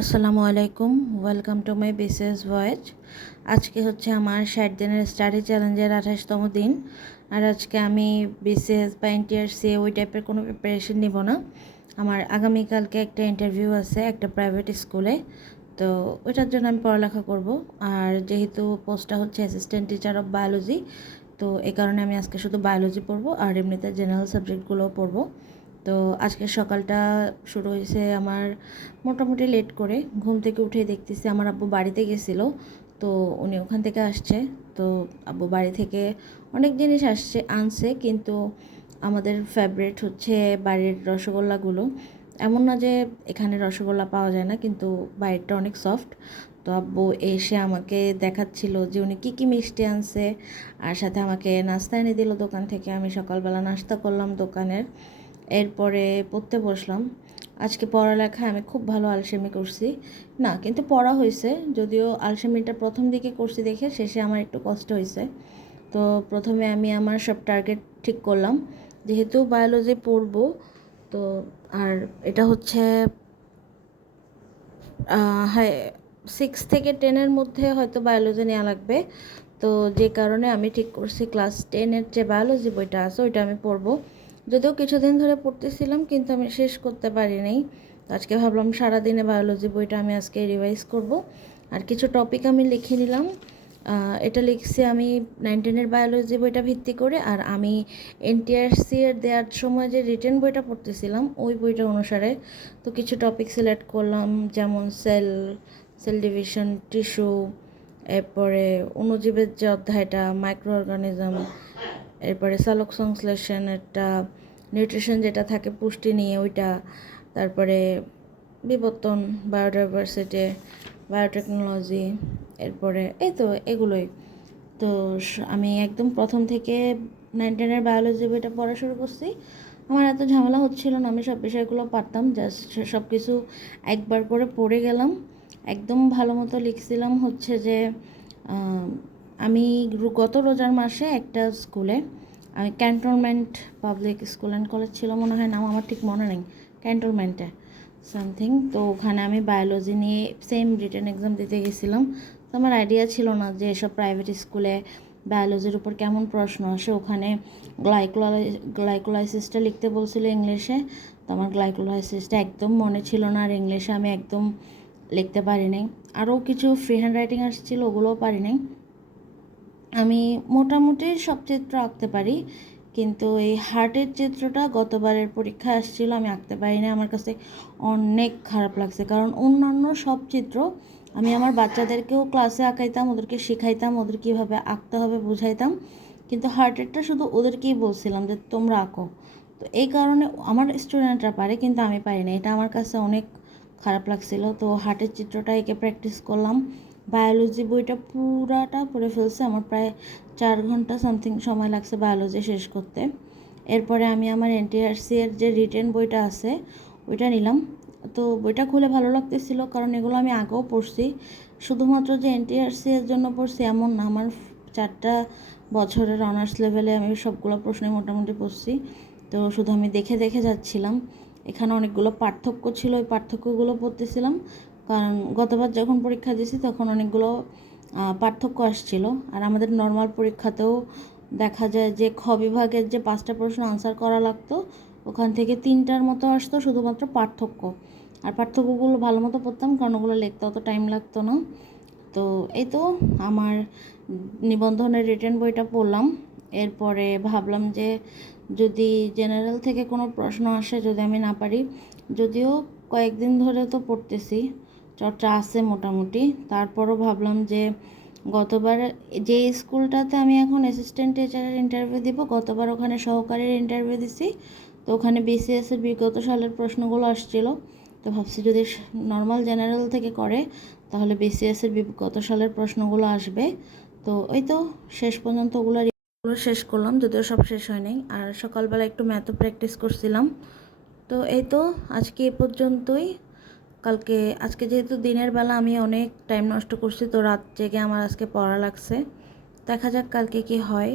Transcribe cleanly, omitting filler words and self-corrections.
আসসালামু আলাইকুম, welcome to my BCS voice. আজকে হচ্ছে আমার 60 দিনের স্টাডি চ্যালেঞ্জের 28তম দিন। আর আজকে আমি বিসিএস বা এনটিআরসি ওই টাইপের কোনো প্রিপারেশন নিব না। আমার আগামীকালকে একটা ইন্টারভিউ আছে একটা প্রাইভেট স্কুলে, তো ওইটার জন্য আমি পড়ালেখা করব। আর যেহেতু পোস্টটা হচ্ছে অ্যাসিস্ট্যান্ট টিচার অফ বায়োলজি, তো এই কারণে আমি আজকে শুধু বায়োলজি পড়বো আর এমনিতে জেনারেল সাবজেক্টগুলোও পড়বো। তো আজকের সকালটা শুরু হয়েছে আমার মোটামুটি লেট করে। ঘুম থেকে উঠে দেখতেছি আমার আব্বু বাড়িতে গেছিলো, তো উনি ওখান থেকে আসছে। তো আব্বু বাড়ি থেকে অনেক জিনিস আনছে, কিন্তু আমাদের ফেভারিট হচ্ছে বাড়ির রসগোল্লাগুলো। এমন না যে এখানে রসগোল্লা পাওয়া যায় না, কিন্তু বাইরেটা অনেক সফট। তো আব্বু এসে আমাকে দেখাচ্ছিল যে উনি কী কী মিষ্টি আনছে, আর সাথে আমাকে নাস্তা এনে দিল দোকান থেকে। আমি সকালবেলা নাস্তা করলাম দোকানের, এরপরে পড়তে বসলাম। আজকে পড়ালেখায় আমি খুব ভালো আলসেমি করছি না, কিন্তু পড়া হয়েছে, যদিও আলসেমিটা প্রথম দিকে করছি দেখে শেষে আমার একটু কষ্ট হয়েছে। তো প্রথমে আমি আমার সব টার্গেট ঠিক করলাম, যেহেতু বায়োলজি পড়বো। তো আর এটা হচ্ছে হ্যাঁ, 6 থেকে 10-এর মধ্যে হয়তো বায়োলজি নেওয়া লাগবে। তো যে কারণে আমি ঠিক করছি ক্লাস 10-এর যে বায়োলজি বইটা আছে ওইটা আমি পড়বো। যদিও কিছুদিন ধরে পড়তেছিলাম, কিন্তু আমি শেষ করতে পারিনি। আজকে ভাবলাম সারাদিনে বায়োলজি বইটা আমি আজকে রিভাইজ করব। আর কিছু টপিক আমি লিখে নিলাম। এটা লিখছি আমি 9-10-এর বায়োলজি বইটা ভিত্তি করে, আর আমি এনটিআরসি এর দেওয়ার সময় যে রিটেন বইটা পড়তেছিলাম ওই বইটা অনুসারে। তো কিছু টপিক সিলেক্ট করলাম, যেমন সেল ডিভিশন, টিস্যু, এরপরে অণুজীবের যে অধ্যায়টা, মাইক্রো অর্গানিজম, এরপরে সালোক সংশ্লেষণ, একটা নিউট্রিশন যেটা থাকে পুষ্টি নিয়ে ওইটা, তারপরে বিবর্তন, বায়োডাইভার্সিটি, বায়োটেকনোলজি, এরপরে এই তো এগুলোই। তো আমি একদম প্রথম থেকে 9-10-এর বায়োলজি বইটা পড়া শুরু করছি। আমার এত ঝামেলা হচ্ছিল না, আমি সব বিষয়গুলো পারতাম, জাস্ট সব কিছু একবার করে পড়ে গেলাম। একদম ভালো মতো লিখছিলাম হচ্ছে যে আমি গত রোজার মাসে একটা স্কুলে, আমি cantonment public school and college ছিল মনে হয় নাম, আমার ঠিক মনে নেই, ক্যান্টনমেন্টে সামথিং। তো ওখানে আমি বায়োলজি নিয়ে সেম রিটেন এক্সাম দিতে গেছিলাম। তো আমার আইডিয়া ছিল না যে এসব প্রাইভেট স্কুলে বায়োলজির উপর কেমন প্রশ্ন আসে। ওখানে গ্লাইকোলাইসিসটা লিখতে বলছিল ইংলিশে, তো আমার গ্লাইকোলাইসিসটা একদম মনে ছিল না, আর ইংলিশে আমি একদম লিখতে পারি নাই। আরও কিছু ফ্রি হ্যান্ড রাইটিং আসছিল, ওগুলোও পারি নাই। আমি মোটামুটি সব চিত্র আঁকতে পারি, কিন্তু এই হার্টের চিত্রটা গতবারের পরীক্ষায় আসছিল, আমি আঁকতে পারি না। আমার কাছে অনেক খারাপ লাগছে, কারণ অন্যান্য সব চিত্র আমি আমার বাচ্চাদেরকেও ক্লাসে আঁকাইতাম, ওদেরকে শেখাইতাম, ওদের কীভাবে আঁকতে হবে বুঝাইতাম, কিন্তু হার্টেরটা শুধু ওদেরকেই বলছিলাম যে তোমরা আঁকো। তো এই কারণে আমার স্টুডেন্টরা পারে, কিন্তু আমি পারি না, এটা আমার কাছে অনেক খারাপ লাগছিল। তো হার্টের চিত্রটা এঁকে প্র্যাকটিস করলাম। বায়োলজি বইটা পুরাটা পড়ে ফেলছে, আমার প্রায় 4 ঘন্টা সামথিং সময় লাগছে বায়োলজি শেষ করতে। এরপরে আমি আমার এনটিআরসি এর যে রিটেন বইটা আছে ওইটা নিলাম। তো বইটা খুলে ভালো লাগতেছিল, কারণ এগুলো আমি আগেও পড়ছি। শুধুমাত্র যে এনটিআরসি এর জন্য পড়ছি এমন না, আমার 4টা বছরের অনার্স লেভেলে আমি সবগুলো প্রশ্নে মোটামুটি পড়ছি। তো শুধু আমি দেখে দেখে যাচ্ছিলাম। এখানে অনেকগুলো পার্থক্য ছিল, ওই পার্থক্যগুলো পড়তেছিলাম, কারণ গতবার যখন পরীক্ষা দিয়েছি তখন অনেকগুলো পার্থক্য আসছিল। আর আমাদের নর্মাল পরীক্ষাতেও দেখা যায় যে খ বিভাগের যে 5টা প্রশ্ন আনসার করা লাগতো, ওখান থেকে 3টার মতো আসতো শুধুমাত্র পার্থক্য। আর পার্থক্যগুলো ভালো মতো পড়তাম, কারণ ওগুলো লিখতে অত টাইম লাগতো না। তো এই তো আমার নিবন্ধনের রিটেন বইটা পড়লাম। এরপরে ভাবলাম যে যদি জেনারেল থেকে কোনো প্রশ্ন আসে, যদি আমি না পারি, যদিও কয়েকদিন ধরে তো পড়তেছি, চর্চা আছে মোটামুটি, তারপরও ভাবলাম যে গতবার যে স্কুলটাতে আমি এখন অ্যাসিস্ট্যান্ট টিচারের ইন্টারভিউ দিব, গতবার ওখানে সহকারীর ইন্টারভিউ দিছি। তো ওখানে বিসিএসের বিগত সালের প্রশ্নগুলো আসছিল। তো ভাবছি যদি নর্মাল জেনারেল থেকে করে তাহলে বিসিএসের বিগত সালের প্রশ্নগুলো আসবে। তো ওই তো শেষ পর্যন্ত ওগুলো শেষ করলাম, যদিও সব শেষ হয়নি। আর সকালবেলা একটু ম্যাথও প্র্যাকটিস করছিলাম। তো এই তো আজকে এ পর্যন্তই। আজকে যেহেতু দিনের বেলা আমি অনেক টাইম নষ্ট করছি, তো রাত জেগে আমার আজকে পড়া লাগছে। দেখা যাক কালকে কি হয়।